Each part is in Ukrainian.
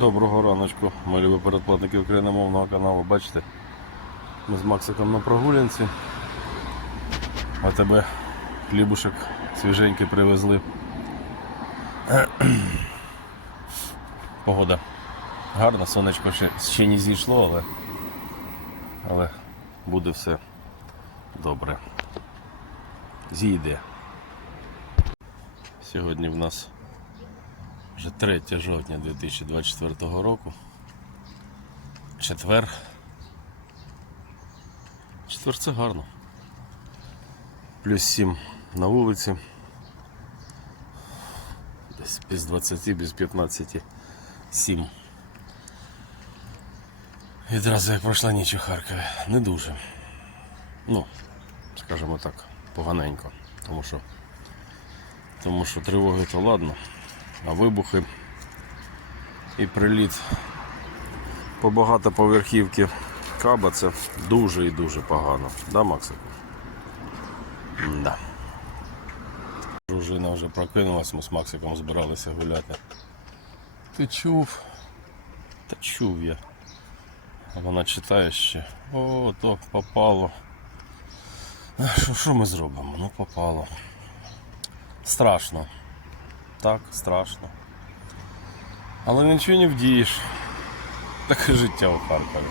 Доброго раночку, мої любі передплатники україномовного каналу. Бачите, ми з Максиком на прогулянці. А тебе хлібушек свіженький привезли. Погода гарна, сонечко ще, ще не зійшло, але, але буде все добре. Зійде. Сьогодні в нас вже 3 жовтня 2024 року. Четвер. Четвер це гарно. Плюс 7 на вулиці. Десь без 20, без 15 7. Відразу як пройшла ніч у Харкові. Не дуже. Ну, скажімо так, поганенько. Тому що, тому що тривоги то ладно, а вибухи і приліт по багатоповерхівки Каба це дуже і дуже погано. Да, Максику? Да. Дружина вже прокинулась, ми з Максиком збиралися гуляти. Ти чув? Та чув я. Вона читає ще. О, то попало. Що, ми зробимо? Ну попало. Страшно. Так, страшно. Але нічого не вдієш. Таке життя у Харкові.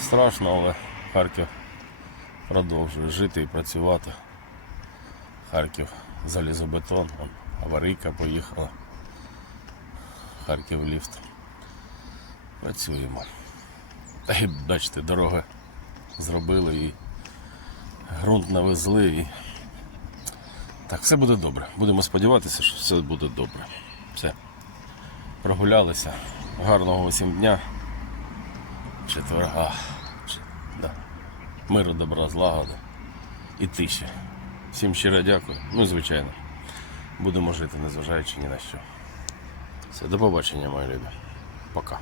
Страшно, але Харків продовжує жити і працювати. Харків залізобетон, аварійка поїхала. Харків ліфт. Працюємо. Та й бачите, дороги зробили і ґрунт навезли і. Так, все буде добре. Будемо сподіватися, що все буде добре. Все. Прогулялися. Гарного усім дня. Четверга. Да. Миру, добра, злагоди і тиші. Всім щиро дякую. Ну і звичайно. Будемо жити, незважаючи ні на що. Все, до побачення, мої любі. Пока.